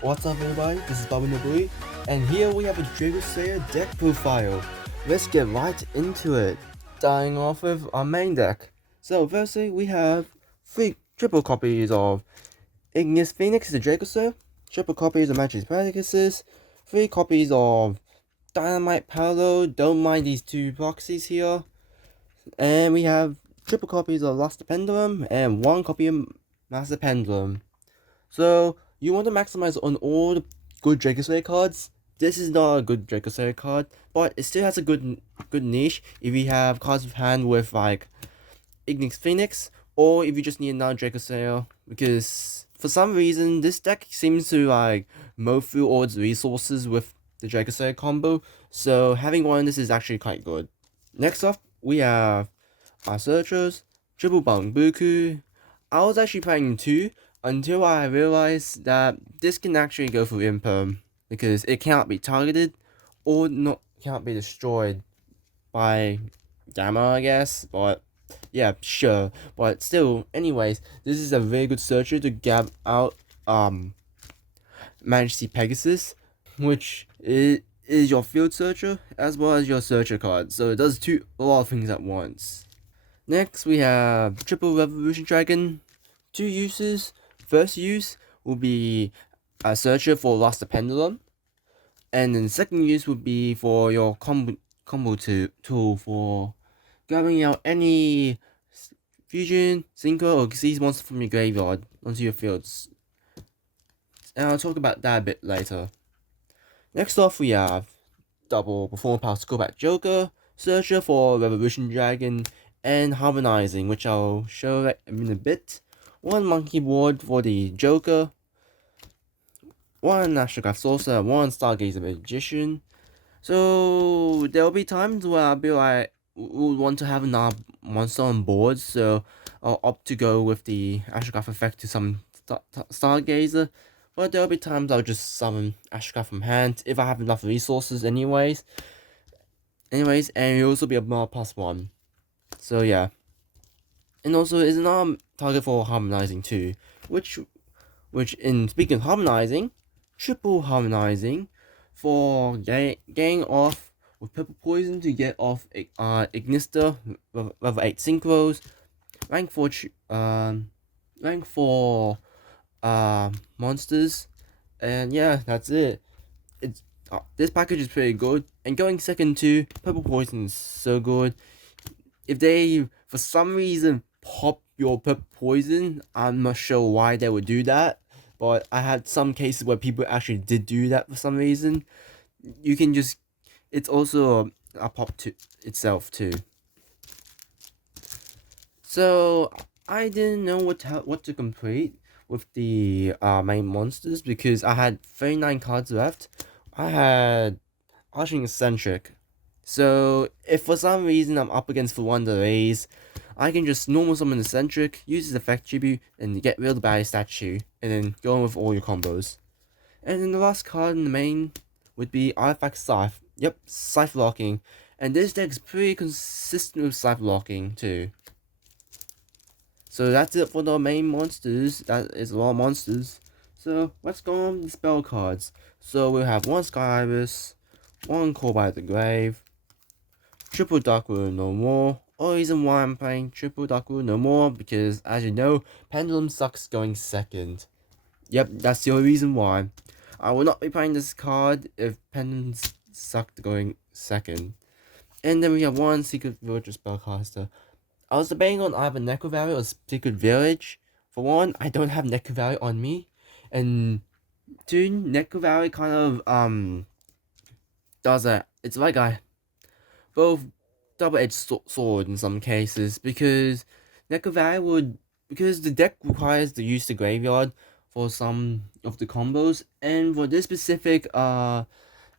What's up everybody, this is Bobby Nabui, and here we have a Dragon Slayer deck profile. Let's get right into it, starting off with our main deck. So firstly, we have 3 triple copies of Ignis Phoenix the Dragon Slayer, triple copies of Magic Pegasus, 3 copies of Dynamite Paolo, don't mind these 2 proxies here, and we have triple copies of Lost Pendulum, and 1 copy of Master Pendulum. So, you want to maximize on all the good Dragon Slayer cards. This is not a good Dragon Slayer card, but it still has a good niche if you have cards of hand with like Ignis Phoenix, or if you just need another Dragon Slayer, because for some reason this deck seems to like mow through all its resources with the Dragon Slayer combo, so having one of this is actually quite good. Next up, we have our Searchers, Triple Buku. I was actually playing 2 until I realized that this can actually go through imperm because it cannot be targeted or not cannot be destroyed by Gamma, I guess. But yeah, sure. But still, anyways, this is a very good searcher to get out Majesty Pegasus, which is your field searcher as well as your searcher card. So it does a lot of things at once. Next, we have Triple Revolution Dragon. 2 uses. First use will be a searcher for Lost Pendulum, and then the second use would be for your combo tool for grabbing out any fusion, synchro, or seize monster from your graveyard onto your fields. And I'll talk about that a bit later. Next off, we have double Perform Power Skullback Joker, searcher for Revolution Dragon, and harmonizing, which I'll show in a bit. 1 monkey board for the Joker, 1 Astrograph Sorcerer, 1 Stargazer Magician. So there'll be times where I'll be like, would want to have another monster on board, so I'll opt to go with the Astrograph effect to summon Stargazer. But there'll be times I'll just summon Astrograph from hand if I have enough resources anyways. And it'll also be a more +1. So yeah. And also is another target for harmonizing too. Which in speaking of harmonizing, triple harmonizing for getting off with purple poison to get off Ignista level 8 synchros, rank 4 monsters, and yeah, that's it. It's this package is pretty good, and going second to purple poison is so good. If they for some reason pop your purple poison, I'm not sure why they would do that, but I had some cases where people actually did do that for some reason. You can just, it's also a pop to itself too. So I didn't know what to complete with the main monsters because I had 39 cards left. I had Arching Eccentric. So if for some reason I'm up against for one of the rays, I can just normal summon Eccentric, use his effect tribute, and get rid of the bad statue, and then go on with all your combos. And then the last card in the main would be Artifact Scythe. Yep, Scythe locking. And this deck's pretty consistent with Scythe locking too. So that's it for the main monsters. That is a lot of monsters. So let's go on the spell cards. So we'll have 1 Sky Iris, 1 Call by the Grave, Triple Darkwood No More. Only reason why I'm playing Triple Darkwood No More because, as you know, Pendulum sucks going second. Yep, that's the only reason why. I will not be playing this card if Pendulum sucked going second. And then we have 1 Secret Village Spellcaster. I was debating on either Necro Valley or Secret Village. For one, I don't have Necro Valley on me. And 2, Necro Valley kind of does that. It's like a both double-edged sword in some cases because Necro Valley because the deck requires to use the graveyard for some of the combos, and for this specific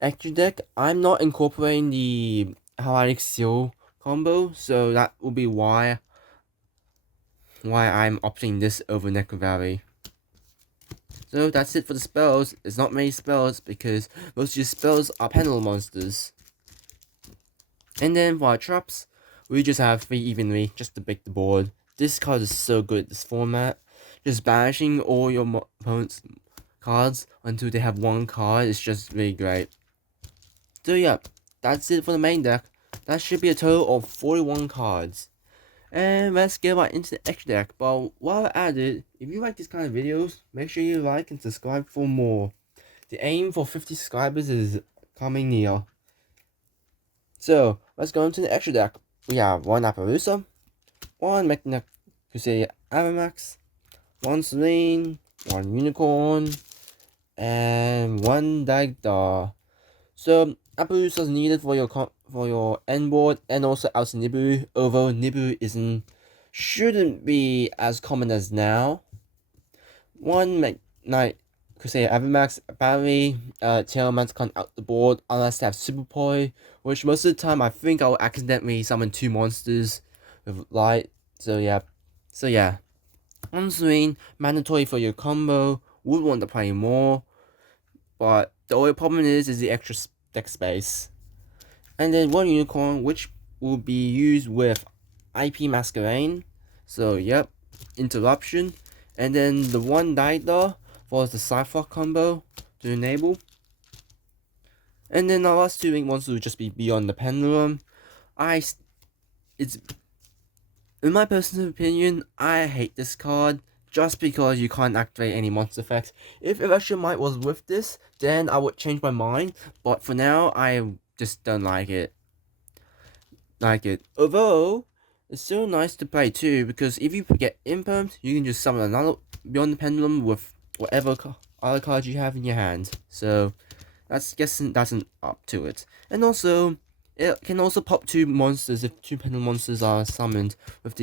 extra deck, I'm not incorporating the Hellenic Seal combo, so that will be why I'm opting this over Necro Valley. So that's it for the spells. There's not many spells because most of your spells are pendulum monsters. And then for our traps, we just have 3 evenly just to break the board. This card is so good, this format. Just banishing all your opponent's cards until they have one card. It's just really great. So yeah, that's it for the main deck. That should be a total of 41 cards. And let's get right into the extra deck. But while at it, if you like these kind of videos, make sure you like and subscribe for more. The aim for 50 subscribers is coming near. So let's go into the extra deck. We have one Appaloosa, one Mechanic Crusader Avamax, one Selene, one Unicorn, and one Dagda. So Appaloosa is needed for your end board and also out Nibu, although Nibu shouldn't be as common as now. One Knight Crusader Avamax apparently Tailmans can't out the board unless they have Super Poi, which most of the time I think I'll accidentally summon 2 monsters with light. So yeah. On screen, mandatory for your combo, would want to play more, but the only problem is the extra deck space. And then one Unicorn, which will be used with IP Masquerade. So yep, interruption. And then the one Dagda for the Cypher combo to enable. And then the last 2 Link monsters will just be Beyond the Pendulum. It's in my personal opinion, I hate this card just because you can't activate any monster effects. If Electro Might was with this, then I would change my mind. But for now, I just don't like it. Although it's still nice to play too, because if you get impermed, you can just summon another Beyond the Pendulum with whatever other cards you have in your hand. So that's an up to it. And also, it can also pop 2 monsters if 2 pendulum monsters are summoned with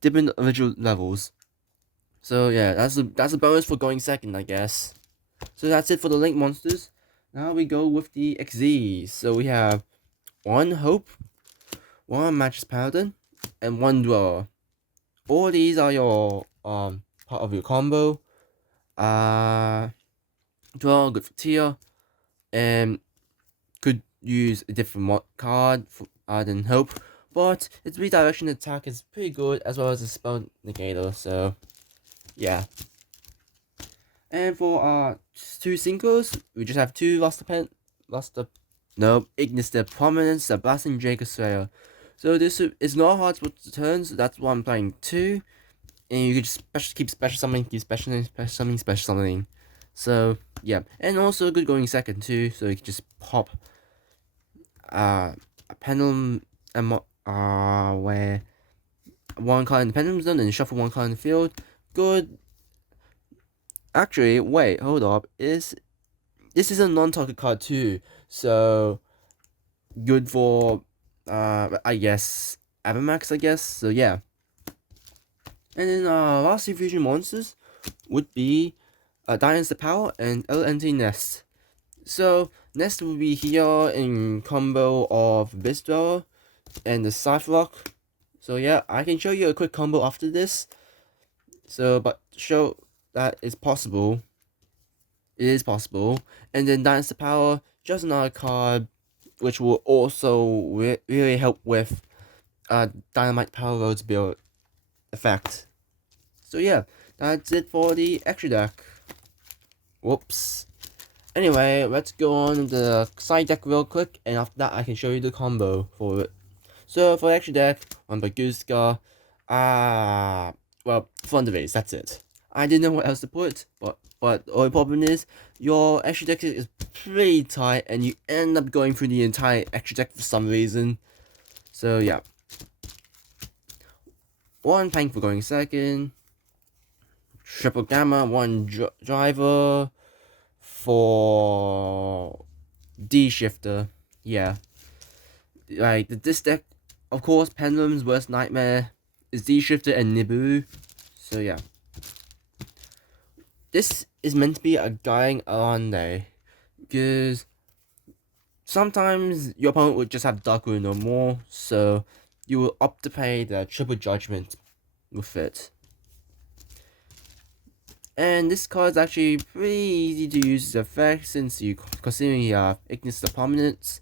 different original levels. So yeah, that's a bonus for going second, I guess. So that's it for the Link monsters. Now we go with the XZs. So we have one Hope, one Matches Paladin, and one Dweller. All these are your part of your combo. Dweller good for tier, and could use a different card than Hope, but its redirection attack is pretty good as well as a spell negator. So yeah. And for 2 Synchros, we just have 2 Ignis the Prominence, the Blasting Jacob Slayer. So this is not hard to put turns, so that's why I'm playing 2. And you can just keep special summoning, special summoning. So yeah, and also good going second too, so you can just pop a pendulum and where one card in the pendulum zone and shuffle 1 card in the field. Good. Actually, wait, hold up. This is a non-target card too, so good for I guess Avamax, I guess. So yeah. And then last 2 fusion monsters would be Dynasty Power and LNT Nest. So Nest will be here in combo of Beastdweller and the Cypherlock. So yeah, I can show you a quick combo after this. So but show that it's possible. It is possible. And then Dynasty Power, just another card which will also really help with Dynamite Power Roads build effect. So yeah, that's it for the extra deck. Whoops. Anyway, let's go on the side deck real quick, and after that I can show you the combo for it. So for the extra deck, one Baguska, well, Thundervase, that's it. I didn't know what else to put, but the only problem is, your extra deck is pretty tight, and you end up going through the entire extra deck for some reason. So yeah. One Tank for going second, Triple Gamma, one Driver for D-Shifter. Yeah. Like, this deck, of course, Pendulum's worst nightmare is D-Shifter and Nibiru. So yeah. This is meant to be a dying around day, because sometimes your opponent would just have Dark Rune or more, so you will opt to play the Triple Judgment with it. And this card is actually pretty easy to use its effect, since considering you have Ignis the Prominence,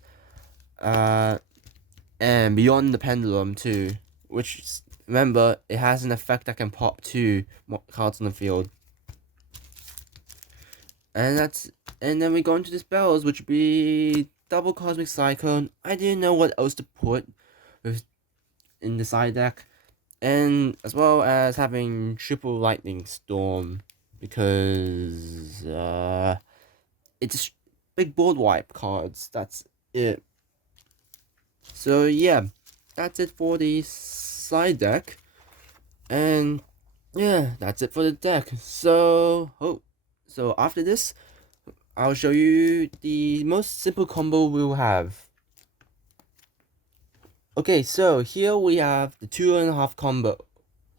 and Beyond the Pendulum too, which, remember, it has an effect that can pop 2 cards on the field. And then we go into the spells, which would be double Cosmic Cyclone. I didn't know what else to put with in the side deck, and as well as having triple Lightning Storm because it's big board wipe cards. That's it. So yeah, that's it for the side deck, and yeah, that's it for the deck. So after this, I'll show you the most simple combo we'll have. Okay, so here we have the 2.5 combo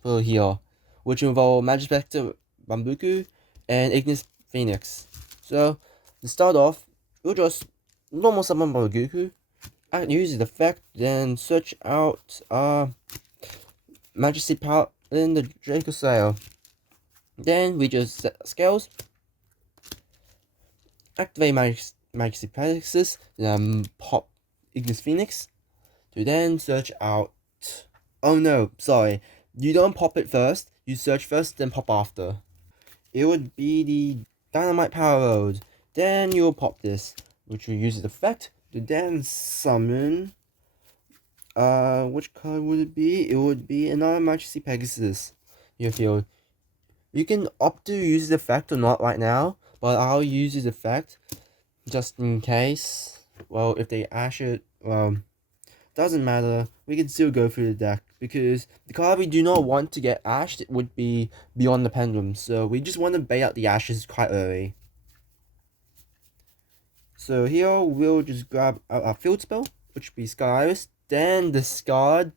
for here, which involve Magic Spectre, Bambuku, and Ignis Phoenix. So to start off, we'll just normal summon Bambuku, use the effect, then search out Majesty Power in the Draco Slayer. Then we just set scales, activate Majesty Pegasus, then pop Ignis Phoenix, to then search out. Oh no, sorry. You don't pop it first, you search first, then pop after. It would be the Dynamite Power Mode. Then you'll pop this, which will use the effect to then summon. Which card would it be? It would be another Majesty Pegasus. You feel. You can opt to use the effect or not right now, but I'll use the effect just in case. Well, if they ash it, well, doesn't matter. We can still go through the deck because the card we do not want to get ashed would be Beyond the Pendulum. So we just want to bait out the ashes quite early. So here we'll just grab a field spell, which would be Sky Iris, then discard.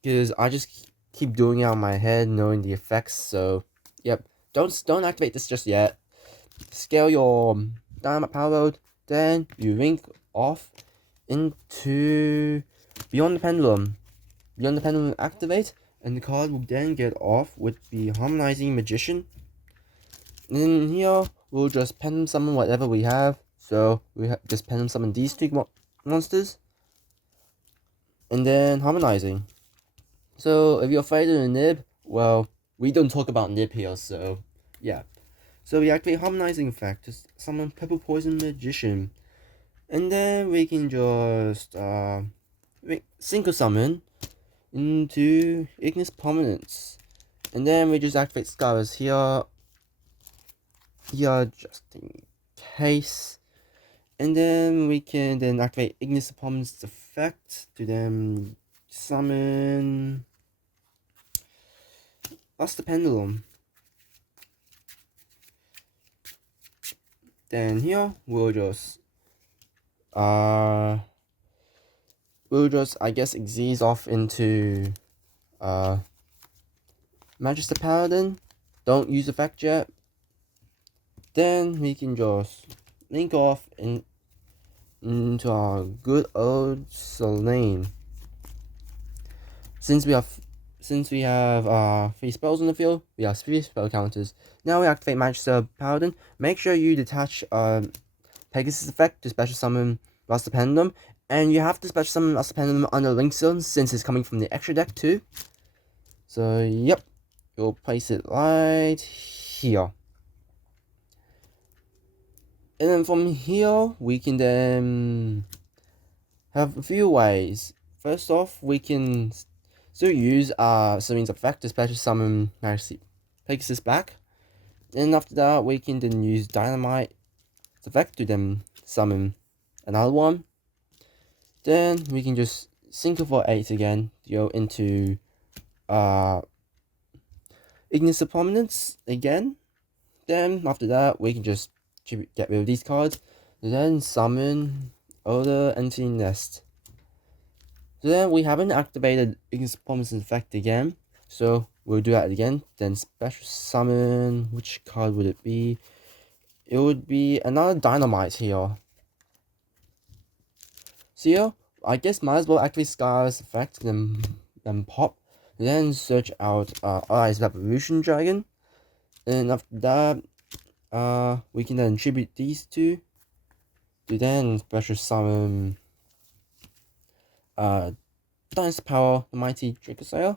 Because I just keep doing it on my head, knowing the effects. So yep, don't activate this just yet. Scale your Dynamite Power Mode, then you link off into Beyond the Pendulum. Beyond the Pendulum activate, and the card will then get off with the Harmonizing Magician. And then here we'll just Pendulum summon whatever we have. So we just Pendulum summon these two monsters, and then Harmonizing. So if you're afraid of the Nib, well, we don't talk about Nib here, so yeah. So we activate Harmonizing effect to summon Purple Poison Magician. And then we can just Synchro Summon into Ignis Prominence. And then we just activate Scars here just in case. And then we can then activate Ignis Prominence effect to then summon Lost the Pendulum. Then here we'll just I guess exist off into Magister Paladin. Don't use effect yet. Then we can just link off into our good old Selene. Since we have 3 spells in the field, we have 3 spell counters. Now we activate Magister Paladin. Make sure you detach Pegasus effect to special summon Lost the Pendulum, and you have to special summon Lost the Pendulum under Link Zone since it's coming from the extra deck too. So yep, you'll place it right here. And then from here, we can then have a few ways. First off, we can still use Serene's effect to special summon Pegasus back. And after that, we can then use Dynamite's effect to then summon another one. Then we can just Synchro for 8 again to go into Ignis of Prominence again. Then after that, we can just get rid of these cards. Then summon Other Entity Nest. So then we haven't activated Ignis of Prominence effect again. So we'll do that again. Then special summon. Which card would it be? It would be another Dynamite here. So here, I guess might as well activate Scar's effect, then pop. Then search out Ice Revolution Dragon. And after that, we can then tribute these two to then special summon Dynasty Power, the Mighty Draco Slayer.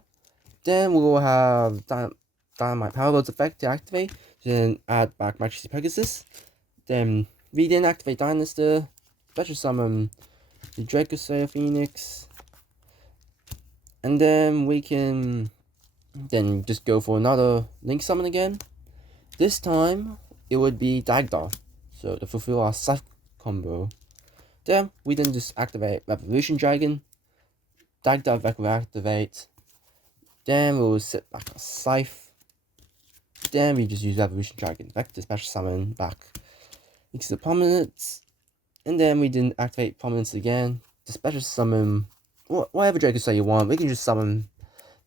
Then we will have Dynamite Power World's effect to activate Then add back Majesty Pegasus. Then we didn't activate Dynasty. Special summon the Dracosaur Phoenix. And then we can then just go for another Link summon again. This time it would be Dagda. So to fulfill our Scythe combo. Then we then just activate Revolution Dragon. Dagda will activate. Then we'll set back a Scythe. Then we just use Revolution Dragon back to special summon back into the Prominence. And then we didn't activate Prominence again. To special summon whatever Dracosaur you want. We can just summon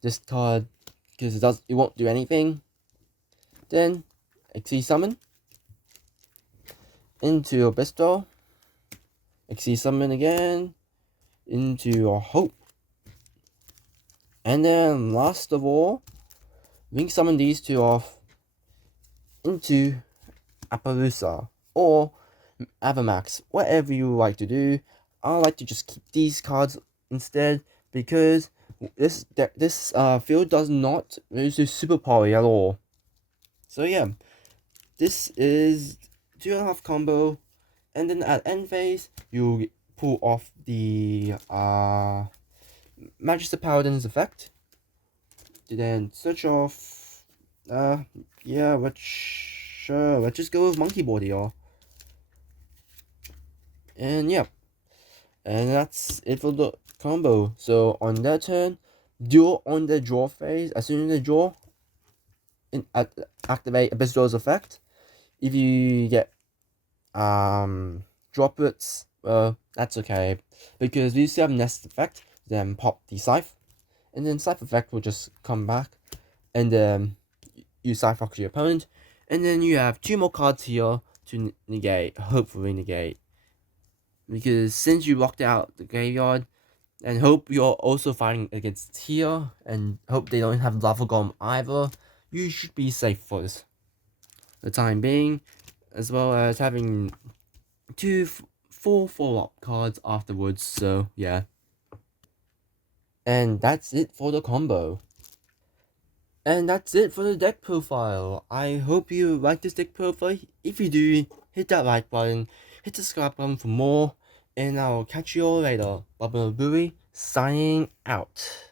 this card because it won't do anything. Then Xyz summon into Abyssal. Xyz summon again into Hope. And then last of all, we can summon these two off into Appaloosa or Avamax, whatever you like to do. I like to just keep these cards instead because this field does not lose to Super Poly at all. So yeah, this is 2.5 combo, and then at end phase you pull off the Magister Paladin's effect. Then search off yeah, let's just go with Monkey Body, y'all. And yeah, and that's it for the combo. So on their turn, duel on the draw phase. As soon as they draw, activate Abyssal's effect. If you get droplets, well, that's okay, because we still have Nest effect. Then pop the Scythe, and then Scythe effect will just come back, and you Scythe rock your opponent, and then you have 2 more cards here to negate, hopefully negate, because since you locked out the graveyard, and hope you're also fighting against here, and hope they don't have Lava Golem either, you should be safe for this, the time being, as well as having 4 follow-up cards afterwards. So yeah, and that's it for the combo. And that's it for the deck profile. I hope you like this deck profile. If you do, hit that like button, hit the subscribe button for more, and I'll catch you all later. Bubba Booey signing out.